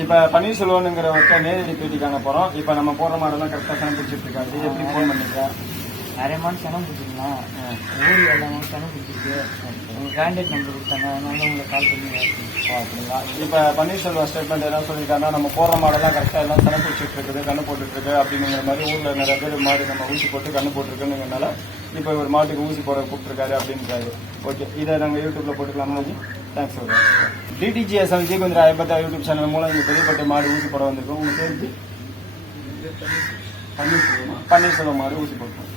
இப்போ பன்னீர்செல்வம்ங்கிற ஒருத்தர் நேரடி பேட்டி காண போகிறோம். இப்போ நம்ம போகிற மாடெல்லாம் கரெக்டாக சனம் பிடிச்சிட்டு இருக்காரு. எப்படி ஃபோன் பண்ணிருக்கா? நிறைய மாடு சனம் பிடிச்சிக்கலாம். ஊரில் எல்லா மாடு சனம் பிடிச்சிருக்கு. உங்கள் கான்டாக்ட் நம்பர் கொடுத்தாங்க, அதனால உங்களை கால் பண்ணி அப்படிங்களா? இப்போ பன்னீர்செல்வம் ஸ்டேட்மெண்ட் என்ன சொல்லியிருக்காங்கன்னா, நம்ம போகிற மாடெல்லாம் கரெக்டாக எல்லாம் சனம் பிடிச்சிட்டு இருக்குது, கண்ணு போட்டுருக்கு அப்படிங்கிற மாதிரி ஊரில் நிறைய பேர் மாடு நம்ம ஊசி போட்டு கண்ணு போட்டுருக்குங்கிறனால இப்போ ஒரு மாட்டுக்கு ஊசி போட கூப்பிட்டுருக்காரு அப்படின்றாரு. ஓகே, இதை நாங்கள் யூடியூப்ல போட்டுக்கலாமா? Thanks sir. DTGSM ஜீகுந்திரா ஐம்பத்தா யூடியூப் சேனல் மூலம் இங்கே பெரியப்பட்ட மாடு ஊசி போட வந்திருக்கோம். உங்கள் பேருக்கு பன்னீர்செல்வம் மாடு ஊசி போட்டோம்.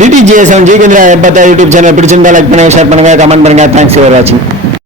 DTGSM ஜீகுந்திரா ஐம்பத்தா யூடியூப் சேனல் பிடிச்சிருந்தா லைக் பண்ணுங்க, ஷேர் பண்ணுங்க, கமெண்ட் பண்ணுங்க. தேங்க்ஸ் ஃபார் வாட்சிங்.